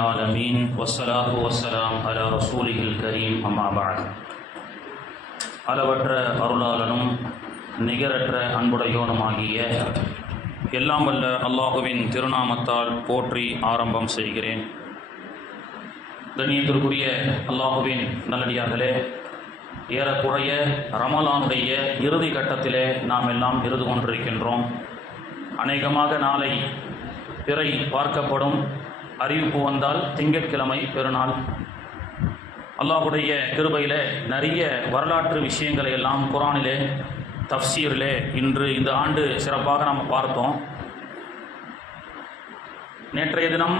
العالمين والصلاة والسلام على رسوله الكريم أما بعد. அளவற்ற அருளாளனும் நிகரற்ற அன்புடையோனுமாகிய எல்லாம் வல்ல அல்லாஹுவின் திருநாமத்தால் போற்றி ஆரம்பம் செய்கிறேன். கண்ணியத்திற்குரிய அல்லாஹுவின் நல்லடியார்களே, ஏறக்குறைய ரமலானுடைய இறுதி கட்டத்திலே நாம் எல்லாம் இருந்து கொண்டிருக்கின்றோம். அநேகமாக நாளை பிறை பார்க்கப்படும். அறிவிப்பு வந்தால் திங்கட்கிழமை பெருநாள். அல்லாஹுடைய கிருபையில் நிறைய வரலாற்று விஷயங்களை எல்லாம் குர்ஆனிலே தஃப்சீரிலே இன்று இந்த ஆண்டு சிறப்பாக நாம் பார்த்தோம். நேற்றைய தினம்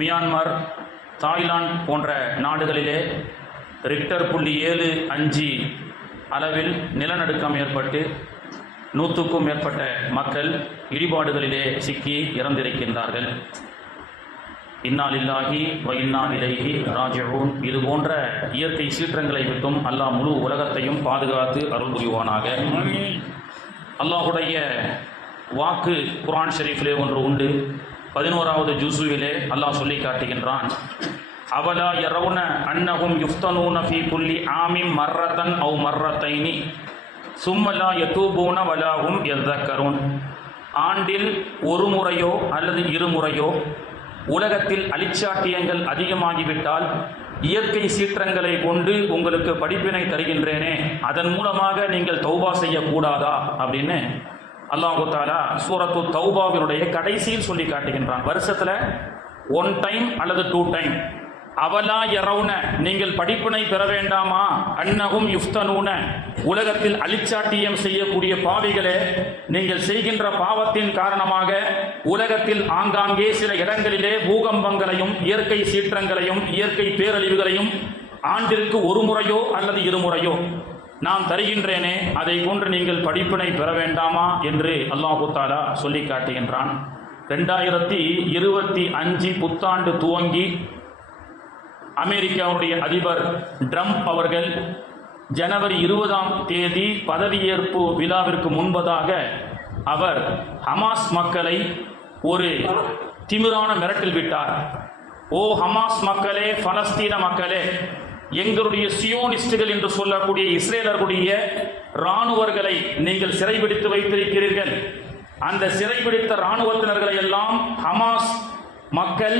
மியான்மர், தாய்லாந்து போன்ற நாடுகளிலே ரிக்டர் 7.5 அளவில் நிலநடுக்கம் ஏற்பட்டு 100க்கும் மேற்பட்ட மக்கள் இடிபாடுகளிலே சிக்கி இறந்திருக்கின்றார்கள். இன்னா லில்லாஹி வ இன்னா இலைஹி ராஜிஊன். இது போன்ற இயற்கை சீற்றங்களை விட்டும் அல்லாஹ் முழு உலகத்தையும் பாதுகாத்து அருள் புரிவானாக. அல்லாஹுடைய வாக்கு குர்ஆன் ஷரீஃபிலே ஒன்று உண்டு. 11வது ஜுஸுவிலே அல்லாஹ் சொல்லி காட்டுகின்றான், அவலா யரவுன அன்னஹும் யுஃப்தனூன ஃபீ குல்லி ஆமின் மர்ரதன் அவ் மர்ரத்தைனி சும்மலா யதூபூன வலாஹும் யذكرون. ஆண்டில் ஒரு முறையோ அல்லது இருமுறையோ உலகத்தில் அழிச்சாட்டியங்கள் அதிகமாகிவிட்டால் இயற்கை சீற்றங்களை கொண்டு உங்களுக்கு படிப்பினை தருகின்றேனே, அதன் மூலமாக நீங்கள் தௌபா செய்யக்கூடாதா அப்படின்னு அல்லாஹு தஆலா சூரத்து தௌபாவினுடைய கடைசியில் சொல்லி காட்டுகின்றான். வருஷத்தில் 1 டைம் அல்லது 2 டைம் அவலா யரவுன, நீங்கள் படிப்பினை பெற வேண்டாமா, அன்னஹும் யுஃப்தனூன, உலகத்தில் அழிச்சாட்டியம் செய்யக்கூடிய பாவிகளே, நீங்கள் செய்கின்ற பாவத்தின் காரணமாக உலகத்தில் ஆங்காங்கே சில இடங்களிலே பூகம்பங்களையும் இயற்கை சீற்றங்களையும் இயற்கை பேரழிவுகளையும் ஆண்டிற்கு ஒரு முறையோ அல்லது இருமுறையோ நான் தருகின்றேனே, அதை கொண்டு நீங்கள் படிப்பினை பெற வேண்டாமா என்று அல்லாஹு தஆலா சொல்லி காட்டுகின்றான். 2025 புத்தாண்டு துவங்கி அமெரிக்காவுடைய அதிபர் ட்ரம்ப் அவர்கள் ஜனவரி 20ஆம் தேதி பதவியேற்பு விழாவிற்கு முன்பதாக அவர் ஹமாஸ் மக்களை ஒரு திமிரான மிரட்டல் விட்டார். ஓ ஹமாஸ் மக்களே, பலஸ்தீன மக்களே, எங்களுடைய சியோனிஸ்டுகள் என்று சொல்லக்கூடிய இஸ்ரேலர்களுடைய இராணுவர்களை நீங்கள் சிறைபிடித்து வைத்திருக்கிறீர்கள். அந்த சிறைபிடித்த இராணுவத்தினர்களை எல்லாம் ஹமாஸ் மக்கள்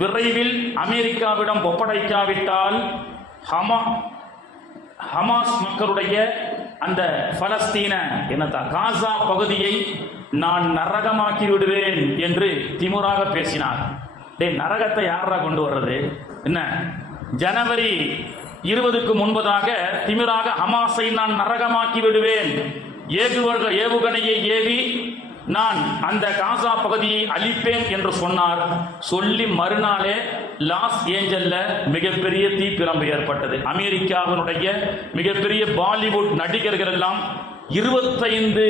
விரைவில் அமெரிக்காவிடம் ஒப்படைக்காவிட்டால் ஹமாஸ் மக்களுடைய அந்த பலஸ்தீன காசா பகுதியை நான் நரகமாக்கி விடுவேன் என்று திமுறாக பேசினார். நரகத்தை யாரா கொண்டு வர்றது? என்ன, ஜனவரி 20க்கு முன்பதாக திமிராக ஹமாஸை நான் நரகமாக்கி விடுவேன், ஏவுகணையை ஏவி நான் அந்த காசா பகுதியை அழிப்பேன் என்று சொன்னார். சொல்லி மறுநாளே லாஸ் ஏஞ்சல்ல மிகப்பெரிய தீப்பிரம்பு ஏற்பட்டது. அமெரிக்காவினுடைய மிகப்பெரிய பாலிவுட் நடிகர்கள் எல்லாம் 25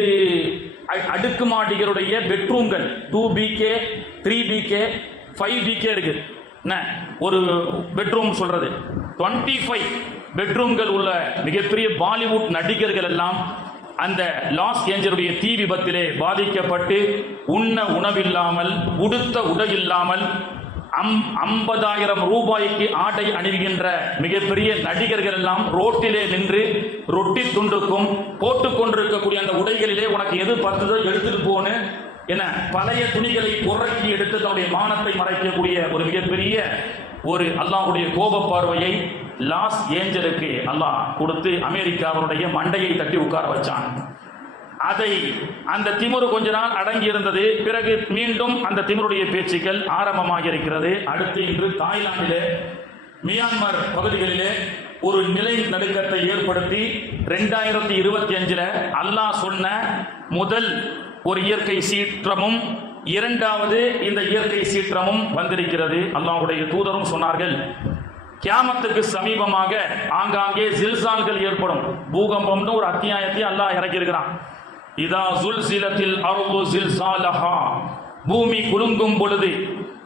அடுக்குமாடிகளுடைய பெட்ரூம்கள் 2BK 3BK 5BK இருக்கு. ஒரு பெட்ரூம் சொல்றது 25 பெட்ரூம்கள் உள்ள மிகப்பெரிய பாலிவுட் நடிகர்கள் எல்லாம் அந்த லாஸ் ஏஞ்சலுடைய தீ விபத்திலே பாதிக்கப்பட்டு உண்ண உணவில்லாமல் உடுத்த உடை இல்லாமல் 50,000 ரூபாய்க்கு ஆடை அணிகின்ற மிகப்பெரிய நடிகர்கள் எல்லாம் ரோட்டிலே நின்று ரொட்டி துண்டுக்கும் போட்டுக் கொண்டிருக்கக்கூடிய அந்த உடைகளிலே உனக்கு எது பத்துதோ எடுத்துட்டு போன்னு என பழைய துணிகளை புறக்கி எடுத்து தன்னுடைய மானத்தை மறைக்கக்கூடிய ஒரு மிகப்பெரிய ஒரு அல்லாஹ்வுடைய கோப பார்வையை லாஸ் ஏஞ்சலுக்கு அல்லாஹ் கொடுத்து அமெரிக்காவுடைய மண்டையை தட்டி உட்கார வச்சான். அதை அந்த திமிரு கொஞ்ச நாள் அடங்கி இருந்தது. பிறகு மீண்டும் அந்த திமிருடைய பேச்சுக்கள் ஆரம்பமாக இருக்கிறது. அடுத்து இன்று தாய்லாந்திலே மியான்மர் பகுதிகளிலே ஒரு நிலை நடுக்கத்தை ஏற்படுத்தி 2025 அல்லாஹ் சொன்ன முதல் ஒரு இயற்கை சீற்றமும் 2வது இந்த இயற்கை சீற்றமும் வந்திருக்கிறது. அல்லாஹ்வுடைய தூதரும் சொன்னார்கள், கியாமத்துக்கு சமீபமாக ஆங்காங்கே ஜில்சால்கள் ஏற்படும். பூகம்பம்னு ஒரு அத்தியாயத்தை அல்லாஹ் இறக்கி இருக்கிறான். இதா ஜுல்சிலத்தில் அர்து ஜில்சாலஹா, பூமி குலுங்கும் பொழுது,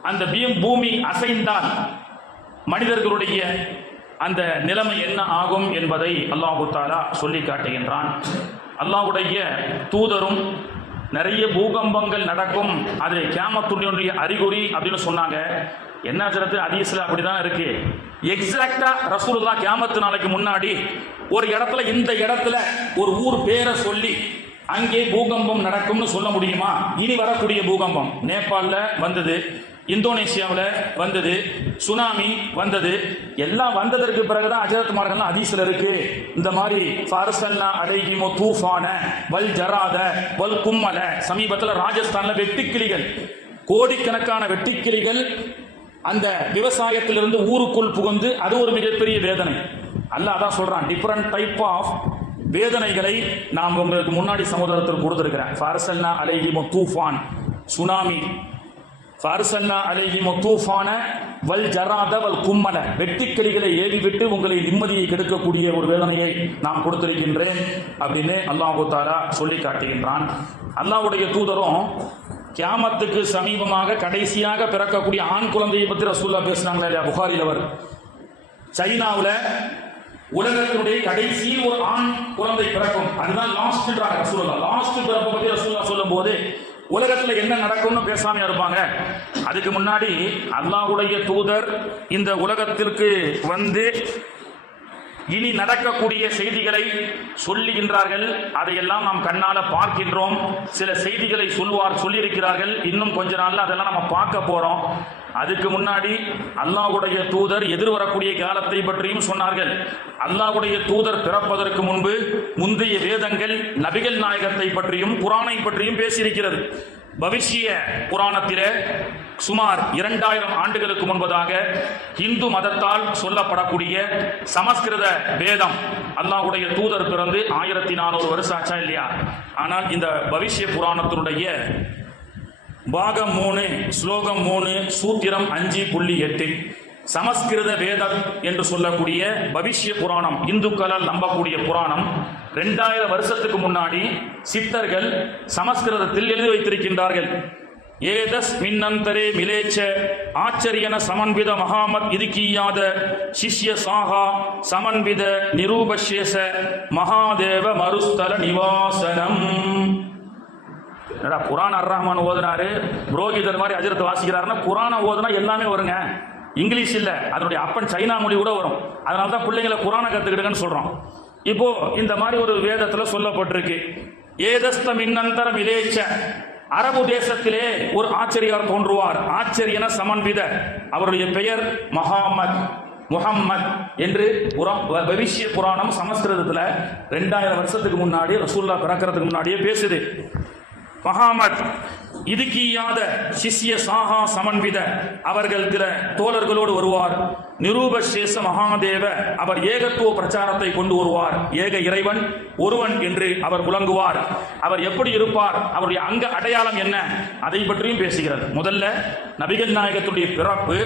அந்த பூமி அசைந்தால் மனிதர்களுடைய அந்த நிலைமை என்ன ஆகும் என்பதை அல்லாஹு தஆலா சொல்லி காட்டுகின்றான். அல்லாஹ்வுடைய தூதரும் நிறைய பூகம்பங்கள் நடக்கும், அது கியாமத்துடைய அறிகுறி அப்படின்னு சொன்னாங்க. என்ன ஹஜ்ரத், ஹதீஸ்ல அப்படிதான் இருக்கு. எக்ஸாக்டா ரசூலுல்லாஹ் கியாமத்து நாளைக்கு முன்னாடி ஒரு இடத்துல, இந்த இடத்துல ஒரு ஊர் பேரை சொல்லி அங்கே பூகம்பம் நடக்கும்னு சொல்ல முடியுமா? இனி வரக்கூடிய பூகம்பம் நேபாளில் வந்தது, இந்தோனேஷியாவில் வந்தது, சுனாமி வந்தது, எல்லாம் வந்ததற்கு பிறகுதான் அஜரத்மார்கள் ஹதீஸ்ல இருக்கு. இந்த மாதிரி ஃபார்சல்னா அலைஹிமு தூஃபான வல் ஜராத வல் கும்மல, சமீபத்தில் ராஜஸ்தான்ல வெட்டுக்கிளிகள், கோடிக்கணக்கான வெட்டுக்கிளிகள் அந்த விவசாயத்திலிருந்து ஊருக்குள் புகுந்து அது ஒரு மிகப்பெரிய வேதனை. அல்லாஹ் அதான் சொல்றான், டிஃபரண்ட் டைப் ஆஃப் வேதனைகளை நாம் உங்களுக்கு முன்னாடி சமுதாயத்தில் கொடுத்திருக்கிறேன். ஃபார்சல்னா அலைஹிமு தூஃபான் சுனாமி, ஃபார்சல்னா அலைஹிமு தூஃபான வல் ஜராத வல் கும்மல, வெட்டுக்கிளிகளை ஏவி விட்டு உங்களை நிம்மதியை கெடுக்கக்கூடிய ஒரு வேதனையை நான் கொடுத்திருக்கின்றேன் அப்படின்னு அல்லாஹ் தஆலா சொல்லி காட்டுகின்றான். அல்லாஹ்வுடைய தூதரும் கியாமத்துக்கு சமீபமாக கடைசியாக பிறக்கக்கூடிய ஆண் குழந்தையை பற்றி ரசூலுல்லாஹ் பேசுனாங்களா இல்லையா? புகாரில் அவர் சைனாவில் உலகத்தினுடைய கடைசி ஒரு ஆண் குழந்தை பிறக்கும், அதுதான் லாஸ்ட்ன்றாங்க ரசூலுல்லாஹ். லாஸ்ட் பிறப்பை பற்றி ரசூலுல்லாஹ் சொல்லும் போது உலகத்தில் என்ன நடக்கும்னு பேசாம இருப்பாங்க. அதுக்கு முன்னாடி அல்லாஹ்வுடைய தூதர் இந்த உலகத்திற்கு வந்து இனி நடக்கக்கூடிய செய்திகளை சொல்லுகின்றார்கள். அதையெல்லாம் நாம் கண்ணால பார்க்கின்றோம். சில செய்திகளை சொல்லியிருக்கிறார்கள். இன்னும் கொஞ்ச நாள்ல அதெல்லாம் நம்ம பார்க்க போறோம். அதுக்கு முன்னாடி அல்லாஹ்வுடைய தூதர் எதிர்வரக்கூடிய காலத்தை பற்றியும் சொன்னார்கள். அல்லாஹ்வுடைய தூதர் பிறப்பதற்கு முன்பு முந்தைய வேதங்கள் நபிகள் நாயகத்தை பற்றியும் குர்ஆனை பற்றியும் பேசியிருக்கிறது. பவிஷ்ய புராணத்திலே சுமார் 2000 ஆண்டுகளுக்கு முன்பதாக இந்து மதத்தால் சொல்லப்படக்கூடிய சமஸ்கிருத வேதம், அல்லாஹ்வுடைய தூதர் பிறந்து 1400 வருஷம் ஆச்சா இல்லையா? ஆனால் இந்த பவிஷ்ய புராணத்தினுடைய பாகம் 3 ஸ்லோகம் 3 சூத்திரம் 5.8 சமஸ்கிருத வேதம் என்று சொல்லக்கூடிய பவிஷ்ய புராணம், இந்துக்களால் நம்பக்கூடிய புராணம் 2000 வருஷத்துக்கு முன்னாடி சித்தர்கள் சமஸ்கிருதத்தில் எழுதி வைத்திருக்கின்றார்கள். ஏதஸ் மின்னந்தரே மிலேச்ச ஆச்சரியன சமன்வித மகாமத் இதுக்கியாத சிஷ்ய சாகா சமன்வித நிரூபசேஷ மகாதேவ மருஸ்தல நிவாசனம். குர்ஆன் அர்-ரஹ்மான் ஓதுனாரு, புரோகிதர் மாதிரி அஜரத் வாசிக்கிறாருன்னா குர்ஆனை ஓதுனா எல்லாமே வருங்க. இங்கிலீஷ் இல்ல, அதனுடைய அப்பன் சைனா மொழி கூட வரும். அதனால தான் பிள்ளைங்களை குர்ஆனை கத்துக்கிடுங்கன்னு சொல்றோம். இப்போ இந்த மாதிரி ஒரு வேதத்துல சொல்லப்பட்டிருக்கு. ஏதஸ்த மின்னந்தரம் இலேச்ச, அரபு தேசத்திலே ஒரு ஆச்சரியார் தோன்றுவார். ஆச்சரியன சமன்வித, அவருடைய பெயர் முஹம்மத் என்று பவிஷ்ய புராணம் சமஸ்கிருதத்துல 2000 வருஷத்துக்கு முன்னாடி ரசூலுல்லாஹ் பிறக்கிறதுக்கு முன்னாடியே பேசுது. மஹாமத் இதுக்கியாத சிஷ்ய சாகா சமன்வித, அவர்கள் சில தோழர்களோடு வருவார். நிரூபசேஷ மகாதேவ, அவர் ஏகத்துவ பிரச்சாரத்தை கொண்டு வருவார். ஏக இறைவன் ஒருவன் என்று அவர் முழங்குவார். அவர் எப்படி இருப்பார், அவருடைய அங்க அடையாளம் என்ன, அதை பற்றியும் பேசுகிறது. முதல்ல நபிகள் நாயகத்துடைய பிறப்பு,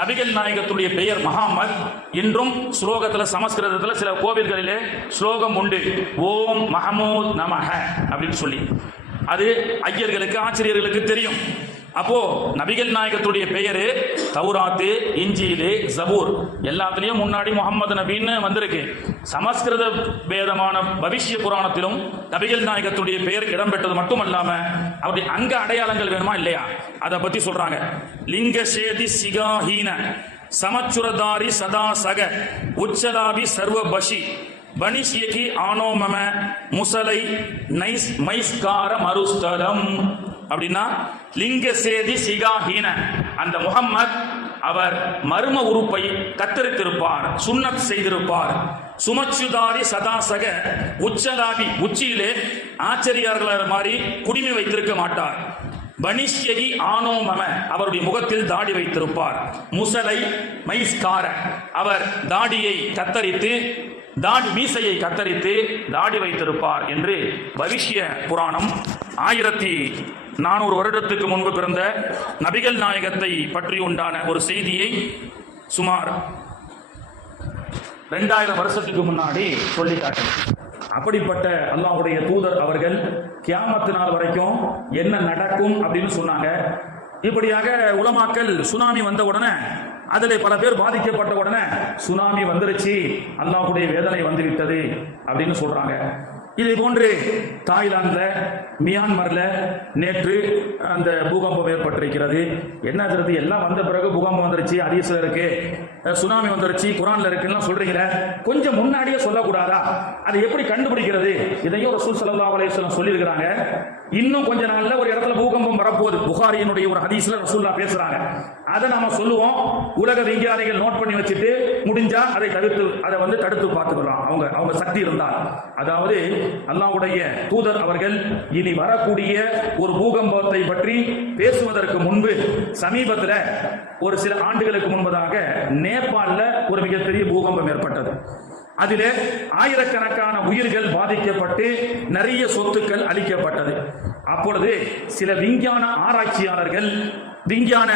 நபிகள் நாயகத்துடைய பெயர் மஹாமத். இன்றும் ஸ்லோகத்தில் சமஸ்கிருதத்தில் சில கோவில்களிலே ஸ்லோகம் உண்டு, ஓம் மஹமூத் நமஹ அப்படின்னு சொல்லி. அது ஐயர்களுக்கு ஆச்சரியர்களுக்கு தெரியும். அப்போ நபிகள் நாயகத்துடைய பெயரு தௌராத்து, இஞ்சிலு, ஜபூர் எல்லாத்துலயும் முன்னாடி முகமது நபின்னு வந்திருக்கு. சமஸ்கிருத வேதமான பவிஷ்ய புராணத்திலும் நபிகள் நாயகத்துடைய பெயர் இடம்பெற்றது மட்டுமல்லாம அவருடைய அங்க அடையாளங்கள் வேணுமா இல்லையா, அதை பத்தி சொல்றாங்க. லிங்க சேதி சிகாஹீன சமச்சுரதாரி சதா சக உச்சலாபி சர்வ பஷி பனிஷ்யகி ஆனோமம முசலை நைஸ் மைஸ்கார மருஸ்தலம். அப்படின்னா லிங்க சேதி சிகாஹீன, அந்த முஹம்மத் அவர் மர்ம உறுப்பை கத்தரித்திருப்பார், சுன்னத் செய்திருப்பார். சுமச்சுதாரி சதாசக உச்சலாபி, உச்சியிலே ஆச்சரியார்கள் மாதிரி குடிமை வைத்திருக்க மாட்டார். பனிஷ்யகி ஆனோமம, அவருடைய முகத்தில் தாடி வைத்திருப்பார். முசலை மைஸ்கார, அவர் தாடியை கத்தரித்து மீசையை கத்தரித்து தாடி வைத்திருப்பார் என்று பவிஷ்ய புராணம் 1400 வருடத்துக்கு முன்பு பிறந்த நபிகள் நாயகத்தை பற்றி உண்டான ஒரு செய்தியை சுமார் 2000 வருஷத்துக்கு முன்னாடி சொல்லி காட்டினார். அப்படிப்பட்ட அல்லாஹ்வுடைய தூதர் அவர்கள் கியாமத்து நாள் வரைக்கும் என்ன நடக்கும் அப்படின்னு சொன்னாங்க. இப்படியாக உலமாக்கள் சுனாமி வந்த உடனே, அதில் பல பேர் பாதிக்கப்பட்ட உடனே சுனாமி வந்துருச்சு, அல்லாஹ்வுடைய வேதனை வந்துவிட்டது அப்படின்னு சொல்றாங்க. இதே போன்று தாய்லாந்துல, மியான்மர்ல நேற்று அந்த பூகம்பம் ஏற்பட்டிருக்கிறது. என்ன சொல்றது, எல்லாம் வந்த பிறகு பூகம்பம் வந்துருச்சு, ஹதீஸ்ல இருக்கு, சுனாமி வந்துருச்சு, குர்ஆன்ல இருக்குன்னு சொல்றீங்களே, கொஞ்சம் முன்னாடியே சொல்லக்கூடாதா? அதை எப்படி கண்டுபிடிக்கிறது? இதையும் ரசூல் ஸல்லல்லாஹு அலைஹி வஸல்லம் சொல்லியிருக்கிறாங்க. இன்னும் கொஞ்ச நாள்ல ஒரு இடத்துல பூகம்பம் வரப்போகுது. புகாரியினுடைய ஒரு ஹதீஸ்ல ரசூலுல்லாஹ் பேசுறாங்க. அதை நாம சொல்லுவோம். உலக விஞ்ஞானிகள் நோட் பண்ணி வச்சுட்டு முடிஞ்சா அதை தடுத்து பார்த்துக்கலாம், அவங்க சக்தி இருந்தால். அதாவது அல்லாஹ்வுடைய தூதர் அவர்கள் இனி வரக்கூடிய ஒரு பூகம்பத்தை பற்றி பேசுவதற்கு முன்பு சமீபத்தில் ஒரு சில ஆண்டுகளுக்கு முன்பதாக நேபாளில் ஒரு மிகப்பெரிய பூகம்பம் ஏற்பட்டது. அதிலே ஆயிரக்கணக்கான உயிர்கள் பாதிக்கப்பட்டு நிறைய சொத்துக்கள் அளிக்கப்பட்டது. அப்பொழுது சில விஞ்ஞான ஆராய்ச்சியாளர்கள், விஞ்ஞான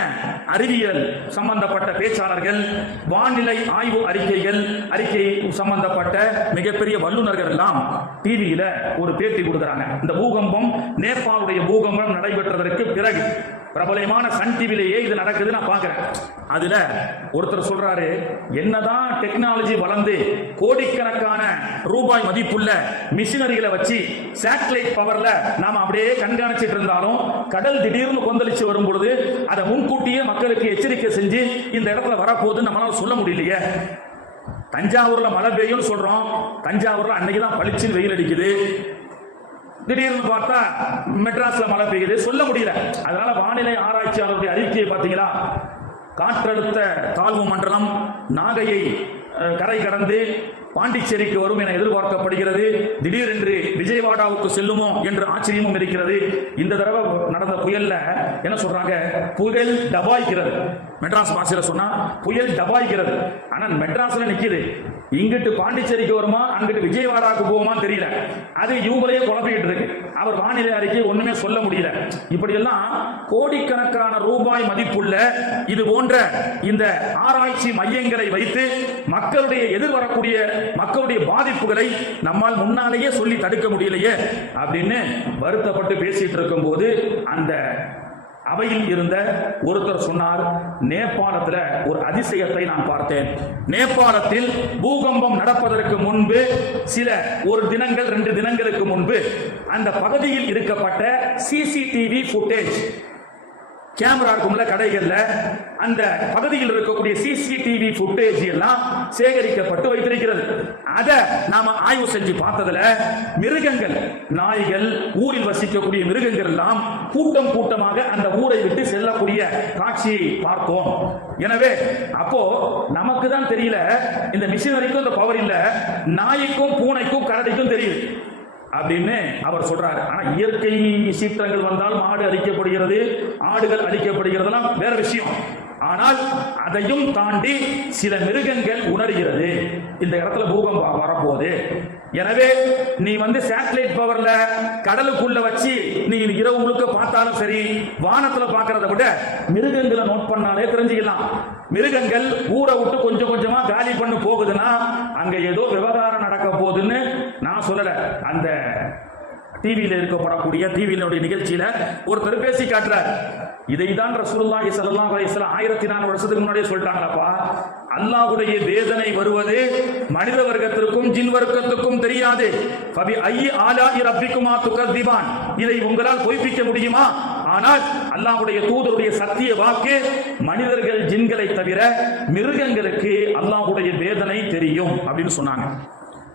அறிவியல் சம்பந்தப்பட்ட பேச்சாளர்கள், வானிலை ஆய்வு அறிக்கை சம்பந்தப்பட்ட மிகப்பெரிய வல்லுநர்கள் எல்லாம் டிவியில ஒரு பேட்டி கொடுக்குறாங்க. இந்த பூகம்பம், நேபாளுடைய பூகம்பம் நடைபெற்றதற்கு பிறகு பிரபலமான சன் டிவிலேயே இது நடக்குது, நான் பார்க்கிறேன். அதுல ஒருத்தர் சொல்றாரு, என்னதான் டெக்னாலஜி வளர்ந்து கோடிக்கணக்கான ரூபாய் மதிப்புள்ள மிஷினரிகளை வச்சு சேட்டலைட் பவர்ல நாம அப்படியே கண்காணிச்சிட்டு இருந்தாலும், கடல் திடீர்னு கொந்தளிச்சு வரும் பொழுது அதை முன்கூட்டியே மக்களுக்கு எச்சரிக்கை செஞ்சு இந்த இடத்துல வரப்போகுதுன்னு நம்மளால சொல்ல முடியலையே. தஞ்சாவூர்ல மழை பெய்யும் சொல்றோம், தஞ்சாவூர்ல அன்னைக்குதான் பளிச்சுன்னு வெயில் அடிக்குது. திடீர்னு பார்த்தா மெட்ராஸ்ல மழை பெய்யுது, சொல்ல முடியல. அதனால வானிலை ஆராய்ச்சியாளருடைய அறிக்கையை பார்த்தீங்களா, காற்றழுத்த தாழ்வு மண்டலம் நாகையை கரை கடந்து பாண்டிச்சேரிக்கு வரும் என எதிர்பார்க்கப்படுகிறது. திடீரென்று விஜயவாடாவுக்கு செல்லுமோ என்று ஆச்சரியமும் இருக்கிறது. இந்த தடவை நடந்த புயல்ல என்ன சொல்றாங்க, புயல் டபாய்க்கிறது. மெட்ராஸ் பாஷையில சொன்னா புயல் டபாய்க்கிறது. ஆனா மெட்ராஸ்ல நிக்குது, இங்கிட்டு பாண்டிச்சேரிக்கு வருமா அங்கிட்டு விஜயவாடாவுக்கு போகுமான்னு தெரியல. அது இவங்களையே குழப்பிக்கிட்டு இருக்கு. அவர் வானிலை அறிக்கை ஒண்ணுமே சொல்ல முடியல. இப்படி எல்லாம் கோடிக்கணக்கான ரூபாய் மதிப்புள்ள இது போன்ற இந்த ஆராய்ச்சி மையங்களை வைத்து மக்களுடைய எதிர்வரக்கூடிய மக்களுடைய பாதிப்புகளை நம்மால் முன்னாலேயே சொல்லி தடுக்க முடியலையே அப்படின்னு வருத்தப்பட்டு பேசிட்டு இருக்கும் போது அந்த அவையில் இருந்த ஒருத்தர் சொன்னார், நேபாளத்தில் ஒரு அதிசயத்தை நான் பார்த்தேன். நேபாளத்தில் பூகம்பம் நடப்பதற்கு முன்பு ஒரு தினங்கள் 2 தினங்களுக்கு முன்பு அந்த பகுதியில் இருக்கப்பட்ட சிசிடிவி ஃபுட்டேஜ், கேமரா இருக்கும்ல கடைகள்ல, அந்த பகுதியில் இருக்கக்கூடிய சிசிடிவி ஃபுட்டேஜ் எல்லாம் சேகரிக்கப்பட்டு வைத்திருக்கிறது. அதை நாம ஆய்வு செஞ்சு பார்த்ததுல மிருகங்கள், நாய்கள், ஊரில் வசிக்கக்கூடிய மிருகங்கள் எல்லாம் கூட்டம் கூட்டமாக அந்த ஊரை விட்டு செல்லக்கூடிய காட்சியை பார்த்தோம். எனவே அப்போ நமக்கு தான் தெரியல, இந்த மிஷினரிக்கும் இந்த பவர் இல்ல, நாய்க்கும் பூனைக்கும் கரடிக்கும் தெரியுது அப்படின்னு அவர் சொல்றாரு. ஆனா இயற்கை சீற்றங்கள் வந்தால் மாடு அழிக்கப்படுகிறது, ஆடுகள் அழிக்கப்படுகிறதுலாம் வேற விஷயம். ஆனால் அதையும் தாண்டி சில மிருகங்கள் உணர்கிறது, இந்த இடத்துல பூகம்பம் வரப்போகுது. எனவே நீ சேட்டலைட் பவர்ல கடலுக்குள்ள வச்சு நீ இரவு முழுக்க பார்த்தாலும் சரி, வானத்துல பார்க்கறத விட மிருகங்களை நோட் பண்ணாலே தெரிஞ்சுக்கலாம். மிருகங்கள் ஊரை விட்டு கொஞ்சம் கொஞ்சமா காலி பண்ண போகுதுன்னா அங்க ஏதோ விவகாரம் நடக்க போகுதுன்னு நான் சொல்லல. அந்த டிவியில இருக்கப்படக்கூடிய டிவியினுடைய நிகழ்ச்சியில ஒருத்தர் பேசி காட்டுறார். இதைதான் ரசூலுல்லாஹி ஸல்லல்லாஹு அலைஹி வஸல்லம் 1400 வருஷத்துக்கு முன்னாடியே சொல்லிட்டாங்களப்பா. அல்லாஹ்வுடைய வேதனை வருவது மனித வர்க்கத்திற்கும் ஜின் வர்க்கத்துக்கும் தெரியாது. ஃபபி ஐயி ஆலாஇ ரப்பிக்குமா துகதிபான், இதை உங்களால் பொய்ப்பிக்க முடியுமா? ஆனால் அல்லாஹ்வுடைய தூதருடைய சத்திய வாக்கு மனிதர்கள் ஜின்களை தவிர மிருகங்களுக்கு அல்லாஹ்வுடைய வேதனை தெரியும் அப்படின்னு சொன்னாங்க.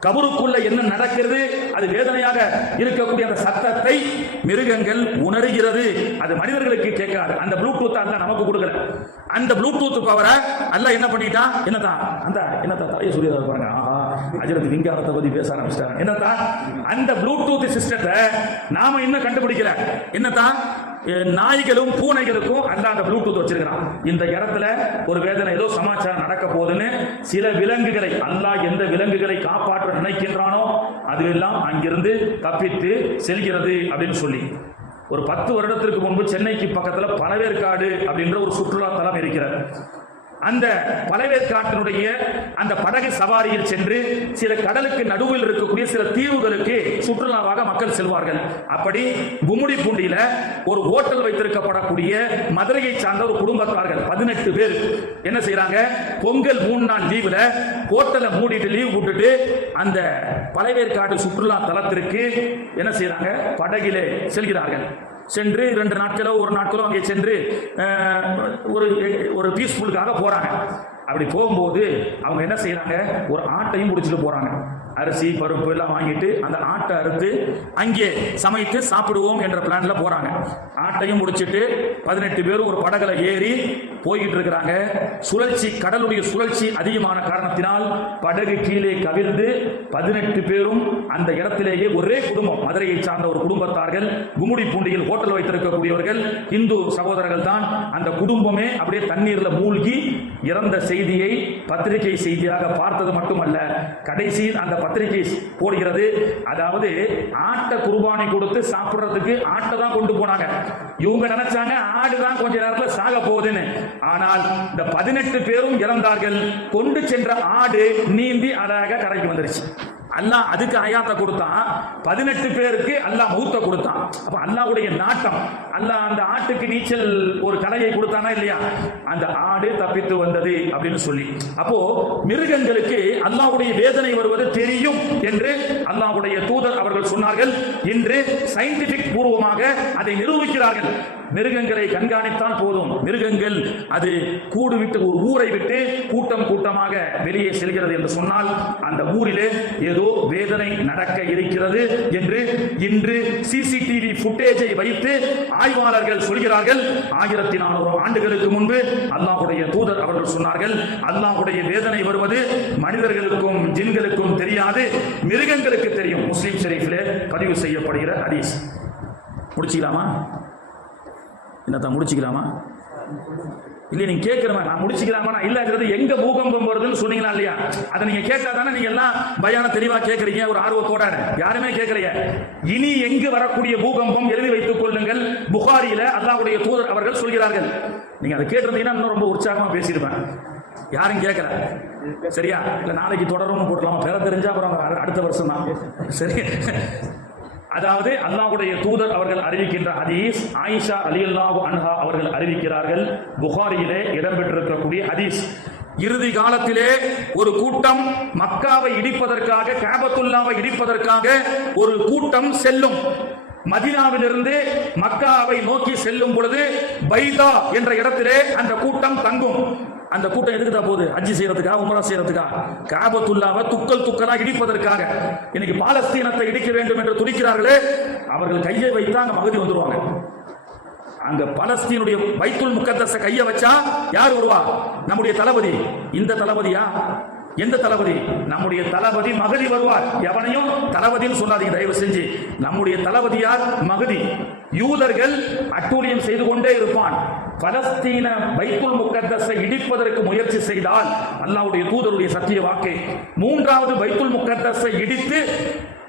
கபருக்குள்ள என்ன நடக்கிறது, அது வேதனையாக இருக்கக்கூடிய அந்த சத்தத்தை மிருகங்கள் உணர்கிறது, அது மனிதர்களுக்கு கேட்காது. அந்த ப்ளூடூத் அல்ல நமக்கு கொடுக்கல. அந்த ப்ளூடூத் பவரை அல்லாஹ் என்ன பண்ணிட்டான், என்னதான் தலையை சொல்லி பாருங்க, ஆஹா அஜரத் விஞ்ஞானத்தை பத்தி பேச ஆரம்பிச்சிட்டாங்க. என்னதான் அந்த ப்ளூடூத் சிஸ்டத்தை நாம இன்னும் கண்டுபிடிக்கல. என்னதான் நாய்களும் பூனைகளுக்கும் அந்த ப்ளூடூத் வச்சிருக்கிறான். இந்த இடத்துல ஒரு வேதனை, ஏதோ சமாச்சாரம் நடக்க போகுதுன்னு சில விலங்குகளை, அல்லாஹ் எந்த விலங்குகளை காப்பாற்ற நினைக்கின்றானோ அதுவெல்லாம் அங்கிருந்து தப்பித்து செல்கிறது அப்படின்னு சொல்லி ஒரு 10 வருடத்திற்கு முன்பு சென்னைக்கு பக்கத்தில் பழவேற்காடு அப்படின்ற ஒரு சுற்றுலா தலம் இருக்கிறது. அந்த பழவேற்காட்டினுடைய அந்த படகு சவாரியில் சென்று சில கடலுக்கு நடுவில் இருக்கக்கூடிய சில தீவுகளுக்கு சுற்றுலாவாக மக்கள் செல்வார்கள். அப்படி கும்மிடிப்பூண்டியில ஒரு ஹோட்டல் வைத்திருக்கப்படக்கூடிய மதுரையை சார்ந்த ஒரு குடும்பத்தார்கள் 18 பேர் என்ன செய்யறாங்க, பொங்கல் 3 நாள் லீவுல ஹோட்டலை மூடிட்டு லீவ் போட்டுட்டு அந்த பழவேற்காடு சுற்றுலா தலத்திற்கு என்ன செய்யறாங்க, படகிலே செல்கிறார்கள். சென்று 2 நாட்களோ 1 நாட்களோ அங்கே சென்று ஒரு பீஸ்ஃபுல்லுக்காக போறாங்க. அப்படி போகும்போது அவங்க என்ன செய்யறாங்க, ஒரு ஆட்டையும் முடிச்சுட்டு போறாங்க. அரிசி பருப்பு எல்லாம் வாங்கிட்டு அந்த ஆட்டை அறுத்து அங்கே சமைத்து சாப்பிடுவோம் என்ற பிளான்ல போறாங்க. ஆட்டையும் முடிச்சிட்டு 18 பேரும் ஒரு படகுல ஏறி போய்கிட்டு இருக்கிறாங்க. சுழற்சி, கடலுடைய சுழற்சி அதிகமான காரணத்தினால் படகு கீழே கவிழ்ந்து 18 பேரும் அந்த இடத்திலேயே ஒரே குடும்பம், மதுரையை சார்ந்த ஒரு குடும்பத்தார்கள், கும்மிடிப்பூண்டியில் ஹோட்டல் வைத்திருக்கக்கூடியவர்கள், இந்து சகோதரர்கள் தான். அந்த குடும்பமே அப்படியே தண்ணீர்ல மூழ்கி இறந்த செய்தியை பத்திரிகை செய்தியாக பார்த்தது மட்டுமல்ல, கடைசி அந்த பத்திரிகை போடுகிறது. அதாவது ஆட்டை குர்பானி கொடுத்து சாப்பிடுறதுக்கு ஆட்டை தான் கொண்டு போனாங்க. இவங்க நினைச்சாங்க ஆடுதான் கொஞ்ச நேரத்தில் சாக போகுதுன்னு. ஆனால் இந்த 18 பேரும் இறந்தார்கள். கொண்டு சென்ற ஆடு நீந்தி அழகாக கரைக்கு வந்துருச்சு. அல்லாஹ் அதுக்கு அயாத்தை கொடுத்தான். 18 பேருக்கு அல்லாஹ் மௌத்த கொடுத்தான். அப்ப அல்லாஹ்வுடைய நாட்டம், அல்லாஹ் அந்த ஆட்டுக்கு நீச்சல் ஒரு கலையை கொடுத்தானா இல்லையா, அந்த ஆடு தப்பித்து வந்தது அப்படின்னு சொல்லி. அப்போ மிருகங்களுக்கு அல்லாஹ்வுடைய வேதனை வருவது தெரியும் என்று அல்லாஹ்வுடைய தூதர் அவர்கள் சொன்னார்கள். இன்று சயின்டிபிக் பூர்வமாக அதை நிரூபிக்கிறார்கள். மிருகங்களை கண்காணித்தால் போதும், மிருகங்கள் அது கூடு விட்டு ஒரு ஊரை விட்டு கூட்டம் கூட்டமாக வெளியே செல்கிறது என்று சொன்னால் அந்த ஊரிலே ஏதோ வேதனை நடக்க இருக்கிறது என்று இன்று சிசிடிவி ஃபுட்டேஜை வைத்து ஆய்வாளர்கள் சொல்கிறார்கள். 1400 ஆண்டுகளுக்கு முன்பு அல்லாஹ்வுடைய தூதர் அவர்கள் சொன்னார்கள், அல்லாஹ்வுடைய வேதனை வருவது மனிதர்களுக்கும் ஜின்களுக்கும் தெரியாது, மிருகங்களுக்கு தெரியும். முஸ்லிம் ஷரீஃபிலே பதிவு செய்யப்படுகிற ஹதீஸ். முடிச்சுக்கலாமா? என்னத்தான் முடிச்சுக்கலாமா? இல்லை, நீங்க கேட்கிறமா நான் முடிச்சுக்கலாமா இல்லங்கிறது எங்க பூகம்பம் வருதுன்னு சொன்னீங்களா இல்லையா, அதை நீங்க கேட்டா தானே நீங்க எல்லாம் பயான தெளிவா கேட்கறீங்க, ஒரு ஆர்வத்தோட. யாருமே கேட்கலையே. இனி எங்கு வரக்கூடிய பூகம்பம் எழுதி வைத்துக் கொள்ளுங்கள். புகாரியில அல்லாஹ்வுடைய தூதர் அவர்கள் சொல்கிறார்கள். நீங்க அதை கேட்டிருந்தீங்கன்னா இன்னும் ரொம்ப உற்சாகமா பேசியிருப்பேன். யாரும் கேட்கல. சரியா? இல்ல நாளைக்கு தொடரும் போடலாம், பெற தெரிஞ்சா அப்புறம் அடுத்த வருஷம் தான். சரி. அதாவது அல்லாஹ்வுடைய தூதர் அவர்கள் அறிவிக்கின்ற ஹதீஸ், ஆயிஷா ரலியல்லாஹு அன்ஹா அவர்கள் அறிவிக்கிறார்கள். புகாரியிலே இடம்பெற்றிருக்கக்கூடிய ஹதீஸ். இறுதி காலத்திலே ஒரு கூட்டம் மக்காவை இடிப்பதற்காக, காபத்துல்லாவை இடிப்பதற்காக ஒரு கூட்டம் செல்லும். மதீனாவிலிருந்து மக்காவை நோக்கி செல்லும் பொழுது பைதா என்ற இடத்திலே அந்த கூட்டம் தங்கும். அந்த கூட்டம் எதுக்கு தான் போகுது? ஹஜ் செய்யறதுக்கா, உம்ரா செய்யறதுக்கா? காபத்துல்லாவை துக்கல் துக்கலா இடிப்பதற்காக. இன்னைக்கு பாலஸ்தீனத்தை இடிக்க வேண்டும் என்று துடிக்கிறார்களே, அவர்கள் கையை வைத்தா அங்க மகதி வந்துருவாங்க. அங்க பலஸ்தீனுடைய பைத்துல் முகத்தஸ கையை வச்சா யார் வருவா? நம்முடைய தளபதி. இந்த தளபதியா? எந்த தளபதி? நம்முடைய தளபதி மகதி வருவார். எவனையும் தளபதின்னு சொல்லாதீங்க தயவு செஞ்சு. நம்முடைய தளபதியார் மகதி. யூதர்கள் அட்டூழியம் செய்து கொண்டே இருப்பான். பலஸ்தீன பைத்துல் முகத்தஸை இடிப்பதற்கு முயற்சி செய்தால், அல்லாஹ்வுடைய தூதருடைய சத்திய வாக்கு, 3வது பைத்துல் முகத்தஸை இடித்து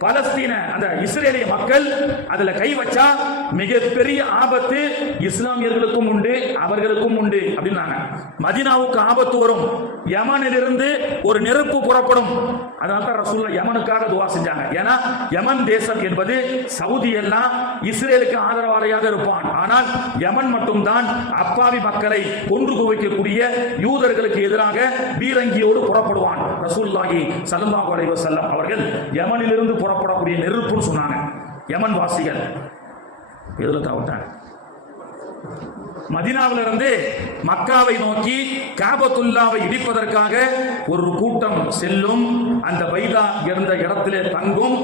பலஸ்தீன அந்த இஸ்ரேலிய மக்கள் அதுல கை வச்சா மிகப்பெரிய ஆபத்து இஸ்லாமியர்களுக்கும் உண்டு, அவர்களுக்கும் உண்டு அப்படின்னாங்க. மதீனாவுக்கு ஆபத்து வரும். யமனிலிருந்து ஒரு நெருப்பு புறப்படும். அதனால தான் ரசூலுல்லாஹ் யமனுக்காக துவா செஞ்சாங்க. ஏன்னா யமன் தேசம் என்பது சவுதி எல்லாம் இஸ்ரேலுக்கு ஆதரவாளியாக இருப்பான். ஆனால் யமன் மட்டும்தான் அப்பாவி மக்களை கொன்று குவிக்கக்கூடிய யூதர்களுக்கு எதிராக பீரங்கியோடு புறப்படுவான். ரசூலுல்லாஹி ஸல்லல்லாஹு அலைஹி வஸல்லம் அவர்கள் யமனிலிருந்து புறப்படக்கூடிய நெருப்புன்னு சொன்னாங்க. யமன் வாசிகள் எதுல தாவிட்டாங்க? மதீனாவிலிருந்து மக்காவை நோக்கி காபத்துல்லாவை இடிப்பதற்காக ஒரு கூட்டம் செல்லும். அந்த பைதா இருந்த இடத்திலே தங்கும்.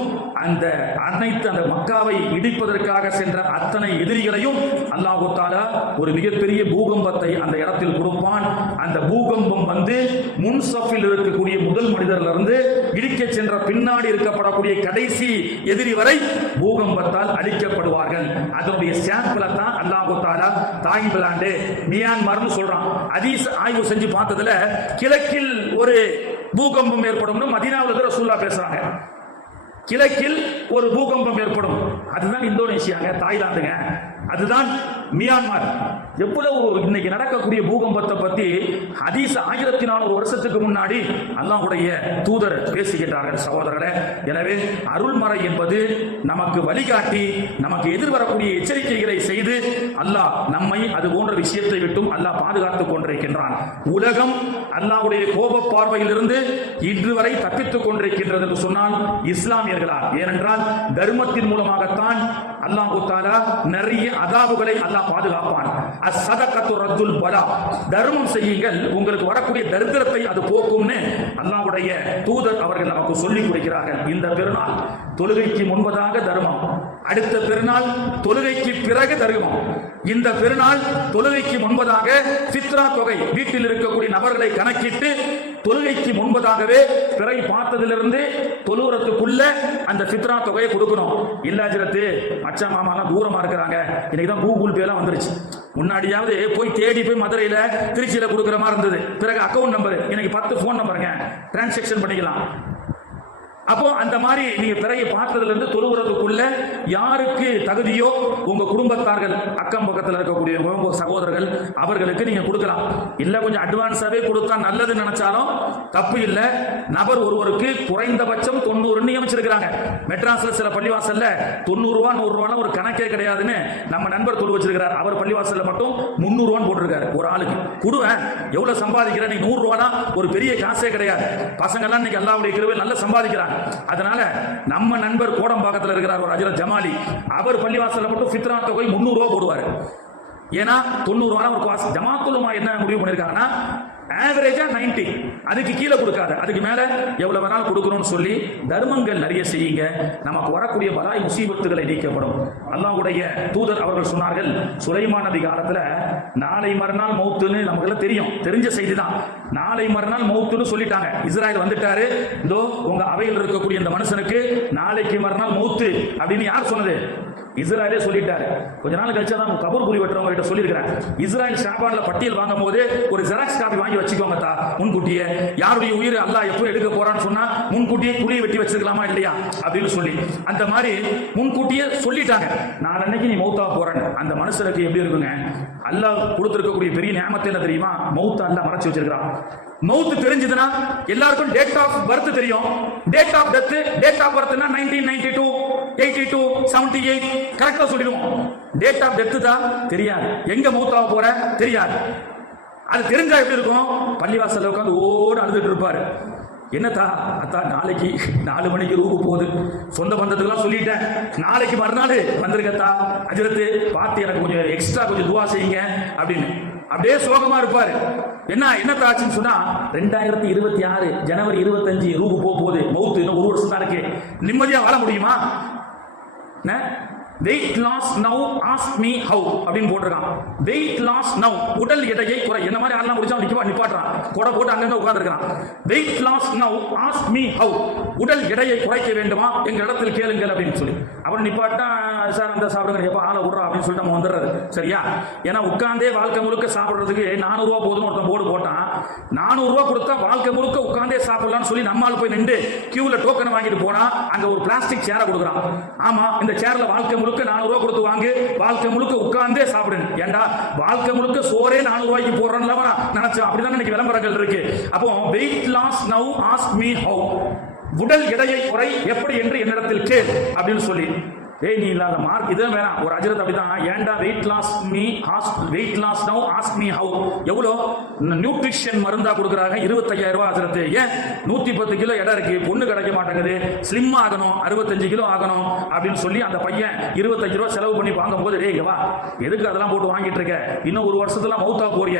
அந்த அனைத்து அந்த மக்காவை இடிப்பதற்காக சென்ற அத்தனை எதிரிகளையும் அல்லாஹ் தஆலா ஒரு மிகப்பெரிய பூகம்பத்தை அந்த இடத்தில் கொடுப்பான். அந்த பூகம்பம் வந்து முன்சஃபில் இருக்கக்கூடிய முதல் மனிதர்ல இருந்து இடிக்க சென்ற பின்னாடி இருக்கப்படக்கூடிய கடைசி எதிரி வரை பூகம்பத்தால் அழிக்கப்படுவார்கள். அதனுடைய சாம்பிளை தான் அல்லாஹ் தஆலா தாய்லாந்து, மியான்மர்னு சொல்றான். ஹதீஸ் ஆய்வு செஞ்சு பார்த்ததுல கிழக்கில் ஒரு பூகம்பம் ஏற்படும். மதீனாவுல ரசூலுல்லாஹ் பேசுறாங்க. கிழக்கில் ஒரு பூகம்பம் ஏற்படும். அதுதான் இந்தோனேஷியாங்க, தாய்லாந்துங்க, அதுதான் மியான்மர். எவ்வளவு இன்னைக்கு நடக்கக்கூடிய பூகம்பத்தை பத்தி ஹதீஸ் 1400 வருஷத்துக்கு முன்னாடி அல்லாஹ்வுடைய தூதர் பேசுகின்றார்கள் சகோதரர்களே. எனவே அருள்மறை என்பது நமக்கு வழிகாட்டி நமக்கு எதிர்வரக்கூடிய எச்சரிக்கைகளை செய்து அல்லாஹ் நம்மை அது போன்ற விஷயத்தை விட்டும் அல்லாஹ் பாதுகாத்துக் கொண்டிருக்கின்றான். உலகம் அல்லாஹ்வுடைய கோப பார்வையிலிருந்து இன்று வரை தப்பித்துக் கொண்டிருக்கின்றது என்று சொன்னால் இஸ்லாமியர்களால். ஏனென்றால் தர்மத்தின் மூலமாகத்தான் அல்லாஹ் தஆலா நிறைய அதாபுகளை அல்லாஹ் பாதுகாப்பான். அஸ்ஸதகத்து ரத்துல் பலா, தர்மம் செய்யுங்கள் உங்களுக்கு வரக்கூடிய தரித்திரத்தை அது போக்கும்னு அல்லாஹ்வுடைய தூதர் அவர்கள் நமக்கு சொல்லிக் கொடுக்கிறார்கள். இந்த பெருநாள் தொழுகைக்கு முன்பதாக தர்மம், அடுத்த பெருநாள் தொழுகைக்கு பிறகு தர்மம், இந்த பெருநாள் தொழுகைக்கு முன்பதாக ஃபித்ரா தொகை வீட்டில் இருக்கக்கூடிய நபர்களை கணக்கிட்டு தொழுகைக்கு முன்பதாகவே பிறை பார்த்ததிலிருந்து தொழுகிறதுக்குள்ள அந்த ஃபித்ரா தொகையை கொடுக்கணும். இல்லாஜிரத்து அச்சா மாமாலாம் தூரமா இருக்கிறாங்க, இன்னைக்கு தான் கூகுள் பே எல்லாம் வந்துருச்சு. முன்னாடியாவது போய் தேடி போய் மதுரையில திருச்சியில கொடுக்குற மாதிரி இருந்தது. பிறகு அக்கௌண்ட் நம்பர், இன்னைக்கு 10 போன் நம்பருங்க, டிரான்சாக்சன் பண்ணிக்கலாம். அப்போ அந்த மாதிரி நீங்க பிறகு பார்த்ததுல இருந்து தொழுகிறதுக்குள்ள யாருக்கு தகுதியோ உங்க குடும்பத்தார்கள் அக்கம் பக்கத்தில் இருக்கக்கூடிய உங்க சகோதரர்கள் அவர்களுக்கு நீங்க கொடுக்கலாம். இல்ல கொஞ்சம் அட்வான்ஸாவே கொடுத்தா நல்லது நினைச்சாலும் தப்பு இல்லை. நபர் ஒருவருக்கு குறைந்தபட்சம் 90 நியமிச்சிருக்கிறாங்க. மெட்ராஸ்ல சில பள்ளிவாசல்ல 90 ரூபா 100 ரூபா ஒரு கணக்கே கிடையாதுன்னு நம்ம நண்பர் தொழு வச்சிருக்கிறார். அவர் பள்ளிவாசல்ல மட்டும் 300 ரூபான்னு போட்டிருக்காரு ஒரு ஆளுக்கு. கொடுவேன் எவ்வளவு சம்பாதிக்கிற நீ 100 ரூபா ஒரு பெரிய காசே கிடையாது. பசங்க எல்லாம் இன்னைக்கு அல்லாஹ்வுடைய கிருபையில் நல்லா சம்பாதிக்கிறாங்க. அதனால நம்ம நண்பர் கோடம்பாக்கத்தில் இருக்கிறார் ஒரு ஹஜ்ரத் ஜமாலி, அவர் பள்ளிவாசல்ல மட்டும் ஃபித்ரா தொகை 300 ரூபா போடுவார். ஏன்னா 90 ரூபா ஒரு காசு. ஜமாத்துல் உலமா என்ன முடிவு பண்ணிருக்காங்கன்னா ஆவரேஜா 90, அதுக்கு கீழே கொடுக்காத, அதுக்கு மேல எவ்வளவு வேணாலும் கொடுக்கணும்னு சொல்லி தர்மங்கள் நிறைய செய்யுங்க. நமக்கு வரக்கூடிய பலாய் முசீபத்துகளை நீக்கப்படும். அல்லாஹ்வுடைய தூதர் அவர்கள் சொன்னார்கள், சுலைமான் நபி காலத்துல நாளை மறுநாள் மௌத்துன்னு நமக்கு தெரியும், தெரிஞ்ச செய்தி தான். நாளை மறுநாள் மௌத்துன்னு சொல்லிட்டாங்க. இஸ்ராயல் வந்துட்டாரு, இதோ உங்க அவையில் இருக்கக்கூடிய இந்த மனுஷனுக்கு நாளைக்கு மறுநாள் மௌத்து அப்படின்னு யார் சொன்னது? இஸ்ராயலே சொல்லிட்டாரு. கொஞ்ச நாள் கழிச்சு தான் கபூர் குழி வெட்டுறவங்க கிட்ட சொல்லியிருக்கிறேன். இஸ்ராயல் ஷாபான்ல பட்டியல் வாங்கும் போது ஒரு ஜெராக்ஸ் காப்பி வாங்கி வச்சுக்கோங்க தா, முன்கூட்டியே யாருடைய உயிர் அல்லாஹ் எப்போ எடுக்க போறான்னு சொன்னா முன்கூட்டியே குழியை வெட்டி வச்சிருக்கலாமா இல்லையா அப்படின்னு சொல்லி அந்த மாதிரி முன்கூட்டியே சொல்லிட்டாங்க. நான் அன்னைக்கு நீ மௌத்தா போறேன்னு. அந்த மனுஷனுக்கு எப்படி இருக்குங்க? அல்லாஹ் கொடுத்திருக்கக்கூடிய பெரிய நியாமத்து என்ன தெரியுமா? மௌத்த அல்லாஹ் மறைச்சு வச்சிருக்கிறான். மௌத்து தெரிஞ்சதுன்னா எல்லாருக்கும் டேட் ஆஃப் பர்த் தெரியும். Date of death, date of பர்த்னா 1992, 82, 78 கரெக்டா சொல்லிடுவோம். டேட் ஆஃப் டெத் தான் தெரியாது. எங்க மௌத்தாக போற தெரியாது. அது தெரிஞ்சா எப்படி இருக்கும்? பள்ளிவாசல்ல உட்காந்து ஓடு அழுதுட்டு இருப்பாரு. என்னத்தா அத்தா நாளைக்கு 4 மணிக்கு ரூபு போகுது, சொந்த பந்தத்துக்கெல்லாம் சொல்லிட்டேன், நாளைக்கு மறுநாள் வந்துருக்கத்தா, அஜரத்து பார்த்து எனக்கு கொஞ்சம் எக்ஸ்ட்ரா கொஞ்சம் துவா செய்யுங்க அப்படின்னு அப்படியே சோகமா இருப்பாரு. என்ன ஆச்சுன்னு சொன்னா 2026 ஜனவரி 25 ரூபு போகுது, மௌத்து இன்னும் 1 வருஷம் தான் இருக்கு. நிம்மதியா வாழ முடியுமா? Weight loss now ask me how அப்படின்னு போட்டிருக்கான். வெயிட் லாஸ் நவ், உடல் எடையை குறை. என்ன மாதிரி ஆள்லாம் முடிச்சா நிப்பாட்டுறான், கொடை போட்டு அங்க உட்கார்ந்துருக்கான். Weight loss now ask me how, உடல் எடையை குறைக்க வேண்டுமா எங்க இடத்தில் கேளுங்கள் அப்படின்னு சொல்லி அப்புறம் நிப்பாட்டா சார் அந்த சாப்பிடுங்க எப்போ ஆளை விடுறா அப்படின்னு சொல்லிட்டு நம்ம வந்துடுறது. சரியா? ஏன்னா உட்காந்தே வாழ்க்கை முழுக்க சாப்பிடுறதுக்கு 400 ரூபா போதுன்னு ஒருத்தன் போர்டு போட்டான். 400 ரூபா கொடுத்தா வாழ்க்கை முழுக்க உட்காந்தே சாப்பிடலாம்னு சொல்லி நம்மால் போய் நின்று கியூல டோக்கன் வாங்கிட்டு போனா அங்க ஒரு பிளாஸ்டிக் சேரை கொடுக்குறான். ஆமா, இந்த சேர்ல வாழ்க்கை முழுக்க 400 ரூபா கொடுத்து வாங்கு, வாழ்க்கை முழுக்க உட்கார்ந்தே சாப்பிடுங்க. ஏண்டா வாழ்க்கை முழுக்க சோரே 400 ரூபாய்க்கு போடுறேன்னு நினைச்சோம். அப்படிதான் இன்னைக்கு விளம்பரங்கள் இருக்கு. அப்போ weight loss now ask me how, உடல் எடையை குறை எப்படி என்று என்னிடத்தில் கேள் அப்படின்னு சொல்லி. நீ இல்லாத மார்க் இதுதான் வேணாம். ஒரு அஜரத் அப்படிதான், ஏண்டா weight loss now ask me how. எவ்வளோ நியூட்ரிஷன் மருந்தா கொடுக்குறாங்க? 25,000 ரூபாய் அஜரத்து. ஏன் 110 கிலோ இடம் இருக்கு, பொண்ணு கிடைக்க மாட்டேங்குது, ஸ்லிம் ஆகணும், 65 கிலோ ஆகணும் அப்படின்னு சொல்லி அந்த பையன் 25 ரூபாய் செலவு பண்ணி வாங்கும் போது, டேய் வா எதுக்கு அதெல்லாம் போட்டு வாங்கிட்டு இருக்க, இன்னும் 1 வருஷத்துல மௌத்தா போறிய,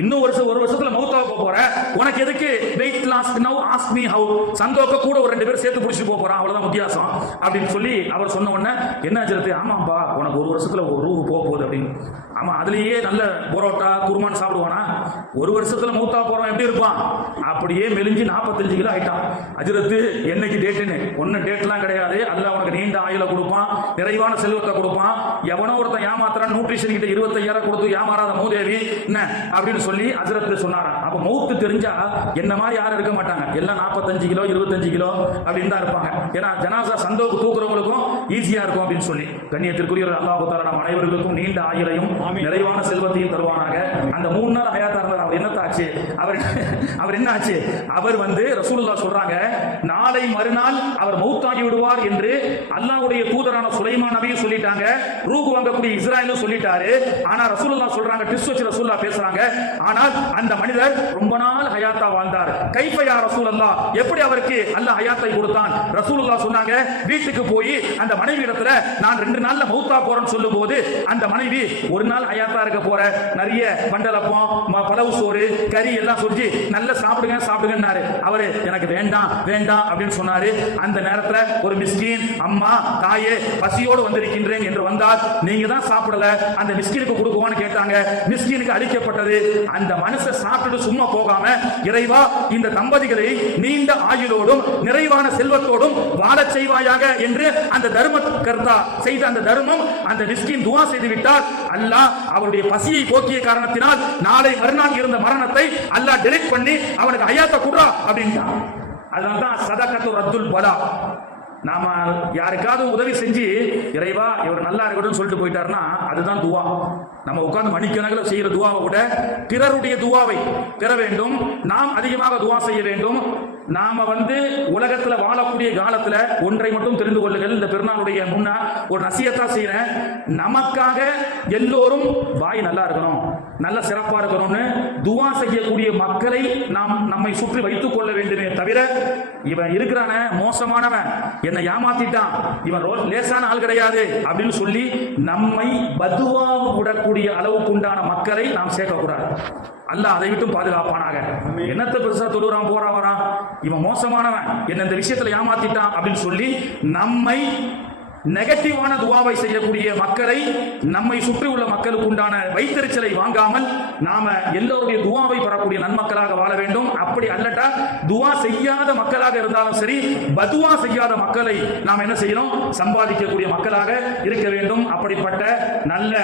இன்னும் 1 வருஷத்துல மௌத்தாக போற, உனக்கு எதுக்கு weight loss now ask me how? சந்தோக்க கூட ஒரு 2 பேர் சேர்த்து பிடிச்சிட்டு போறான், அவ்வளவுதான் வித்தியாசம் அப்படின்னு சொல்லி அவர் சொன்ன உடனே என்ன ஆச்சரித்து, ஆமாப்பா உனக்கு 1 வருஷத்துல ஒரு ரூபு போகுது அப்படின்னு. ஆமா, அதுலயே நல்ல பரோட்டா குருமான் சாப்பிடுவானா? 1 வருஷத்துல மௌத்தா போறான் எப்படி இருப்பான்? அப்படியே மெலிஞ்சு 45 கிலோ ஆயிட்டான். அஜரத்து என்னைக்கு டேட்டுன்னு ஒன்னும் டேட்லாம் கிடையாது. அல்லாஹ் உனக்கு நீண்ட ஆயுள கொடுப்பான், நிறைவான செல்வத்தை கொடுப்பான். எவனோ ஒருத்தன் ஏமாத்துறான், நியூட்ரிஷன் கிட்ட 25,000 கொடுத்து ஏமாறாத மூதேவி என்ன அப்படின்னு சொல்லி அஜரத்து சொன்னாராம். அப்ப மௌத்து தெரிஞ்சா என்ன மாதிரி யாரும் இருக்க மாட்டாங்க, எல்லாம் 45 கிலோ 25 கிலோ அப்படின்னு தான் இருப்பாங்க. ஏன்னா ஜனாசா சந்தோக்கு தூக்குறவங்களுக்கும் ஈஸியா இருக்கும் அப்படின்னு சொல்லி. கண்ணியத்திற்குரிய அல்லாஹ் தஆலா நம் அனைவருக்கும் அனைவருக்கும் நீண்ட ஆயுளையும் நிறைவான செல்வத்தையும் தருவானாக. அந்த 3 நாள் ஹயாத்தா இருந்தார். அவர் என்னத்தாச்சு, அவர் என்ன ஆச்சு, அவர் ரசூலுல்லாஹ் சொல்றாங்க, நாளை மறுநாள் அவர் மௌத்தாகி விடுவார் என்று அல்லாஹ்வுடைய தூதரான சுலைமான் நபியும் சொல்லிட்டாங்க, ரூஹ் வாங்கக்கூடிய இஸ்ராயலும் சொல்லிட்டாரு. ஆனா ரசூலுல்லாஹ் சொல்றாங்க, ட்விஸ்ட் வச்சு ரசூலுல்லாஹ் பேசுறாங்க, ஆனால் அந்த மனிதர் ரொம்ப நாள் ஹயாத்தா வாழ்ந்தார். கைஃப யா ரசூலல்லாஹ், எப்படி அவருக்கு அல்லாஹ் ஹயாத்தை கொடுத்தான்? ரசூலுல்லாஹ் சொன்னாங்க, வீட்டுக்கு போய் அந்த மனைவி இடத்துல நான் 2 நாள்ல மௌத்தா போறேன்னு சொல்லும்போது அந்த மனைவி ஒரு நாள் ஹயாத்தா இருக்க போற, நிறைய பண்டலப்பம் பலவு சோறு கறி எல்லாம் சொல்லி நல்லா சாப்பிடுங்கன்னாரு. அவரு எனக்கு வேண்டாம் வேண்டாம் அப்படின்னு சொன்னாரு. அந்த நேரத்துல ஒரு மிஸ்கீன் அம்மா தாயே பசியோடு வந்திருக்கின்றேன் என்று வந்தால், நீங்க தான் சாப்பிடல, அந்த மிஸ்கீனுக்கு கொடுக்குவான்னு கேட்டாங்க. மிஸ்கீனுக்கு அளிக்கப்பட்டது. அந்த மனுஷன் சாப்பிட்டு சும்மா போகாம, இறைவா இந்த தம்பதிகளை நீண்ட ஆயுளோடும் நிறைவான செல்வத்தோடும் வாழச் செய்வாயாக என்று அந்த தர்ம கர்த்தா செய்த அந்த தர்மம் அந்த மிஸ்கின் துஆ செய்து விட்டார். அல்லாஹ் அவருடைய பசியை போக்கிய காரணத்தினால் நாளை மறுநாள் இருந்த மரணத்தை அல்லாஹ் டெலீட் பண்ணி அவனுக்கு ஹயாத்தை குடுறா அப்படின்ட்டான். அதனால்தான் சதகத்து ரத்துல் பலா. நாம யாருக்காவது உதவி செஞ்சு இறைவா இவர் நல்லா இருக்கட்டும் சொல்லிட்டு போயிட்டாருன்னா அதுதான் துவா. நம்ம உட்கார்ந்து மணிக்கணக்கில் செய்யற துவாவை விட பிறருடைய துவாவை பெற வேண்டும். நாம் அதிகமாக துவா செய்ய வேண்டும். நாம உலகத்துல வாழக்கூடிய காலத்துல ஒன்றை மட்டும் தெரிந்து கொள்ளுங்கள். இந்த பெருநாளுடைய முன்னா ஒரு நசியத்தா செய்யறேன், நமக்காக எல்லோரும் வாய் நல்லா இருக்கணும், நல்ல சிறப்பா இருக்கணும்னு துவா செய்யக்கூடிய மக்களை நாம் நம்மை சுற்றி வைத்துக் கொள்ள வேண்டுமே தவிர, இவன் இருக்கிறான மோசமானவன், என்னை ஏமாத்திட்டான், இவன் லேசான ஆள் கிடையாது அப்படின்னு சொல்லி நம்மை பதுவா விடக்கூடிய அளவுக்கு உண்டான மக்களை நாம் சேர்க்கக்கூடாது. அல்லாஹ் அதை விட்டு பாதுகாப்பானாக. என்னத்தை பெருசா தொழுறான் போறான் வரான், இவன் மோசமானவன், என்ன இந்த விஷயத்துல ஏமாத்திட்டான் அப்படின்னு சொல்லி நம்மை நெகட்டிவான துவாவை செய்யக்கூடிய மக்களை, நம்மை சுற்றி உள்ள மக்களுக்கு உண்டான வைத்தறிச்சலை வாங்காமல் நாம எல்லோருடைய துவாவை பெறக்கூடிய நன்மக்களாக வாழ வேண்டும். அப்படி அல்லட்டா துவா செய்யாத மக்களாக இருந்தாலும் சரி, பதுவா செய்யாத மக்களை நாம் என்ன செய்யணும், சம்பாதிக்கக்கூடிய மக்களாக இருக்க வேண்டும். அப்படிப்பட்ட நல்ல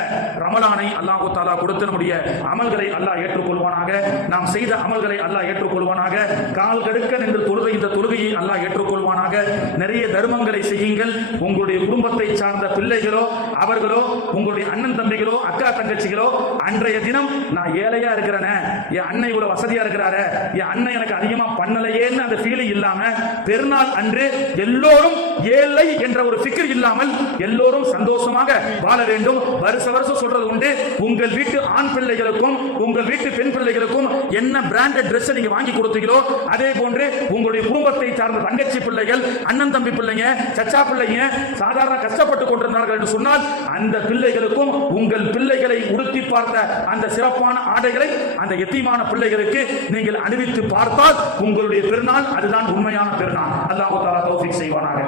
ரமலானை அல்லாஹ் தஆலா கொடுத்த நம்முடைய அமல்களை அல்லாஹ் ஏற்றுக்கொள்வானாக. நாம் செய்த அமல்களை அல்லாஹ் ஏற்றுக்கொள்வானாக. கால் கடுக்க நின்று தொழுகை இந்த தொழுகையை அல்லாஹ் ஏற்றுக்கொள்வானாக. நிறைய தர்மங்களை செய்யுங்கள். உங்களுடைய குடும்பத்தை சார்ந்த பிள்ளைகளோ அவர்களோ உங்களுடைய அண்ணன் தம்பிகளோ அக்கா தங்கச்சிகளோ, அன்றைய தினம் நான் ஏழையா இருக்கிறேன், என் அண்ணன் இவ்வளவு வசதியா இருக்கிறாரு, என் அண்ணன் எனக்கு அதிகமா பண்ணலையேன்னு அந்த ஃபீலிங் இல்லாம, பெருநாள் அன்று எல்லோரும் ஏழை என்ற ஒரு ஃபிக்ர் இல்லாமல் எல்லோரும் சந்தோஷமாக வாழ வேண்டும். வருஷம் சொல்றது உண்டு, உங்கள் வீட்டு ஆண் பிள்ளைகளுக்கும் உங்கள் வீட்டு பெண் பிள்ளைகளுக்கும் என்ன பிராண்டட் Dress நீங்க வாங்கி கொடுத்தீங்களோ, அதே போன்று உங்களுடைய குடும்பத்தை சார்ந்த தங்கச்சி பிள்ளைகள், அண்ணன் தம்பி பிள்ளைங்க, சச்சா பிள்ளைங்க சாதாரண கஷ்டப்பட்டு கொண்டிருந்தார்கள் என்று சொன்னால், அந்த பிள்ளைகளுக்கும் உங்கள் பிள்ளைகளை உடுத்தி பார்த்த அந்த சிறப்பான ஆடைகளை அந்த எத்தீமான பிள்ளைகளுக்கு நீங்கள் அணிவித்து பார்த்தால் உங்களுடைய பெருநாள் அதுதான் உண்மையான பெருநாள். அல்லாஹ் தஆலா தௌஃபீக் செய்வானாக.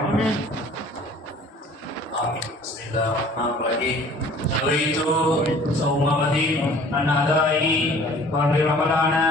Bismillahirrahmanirrahim. Nawaitu sauma ghadin an adai wa ramadana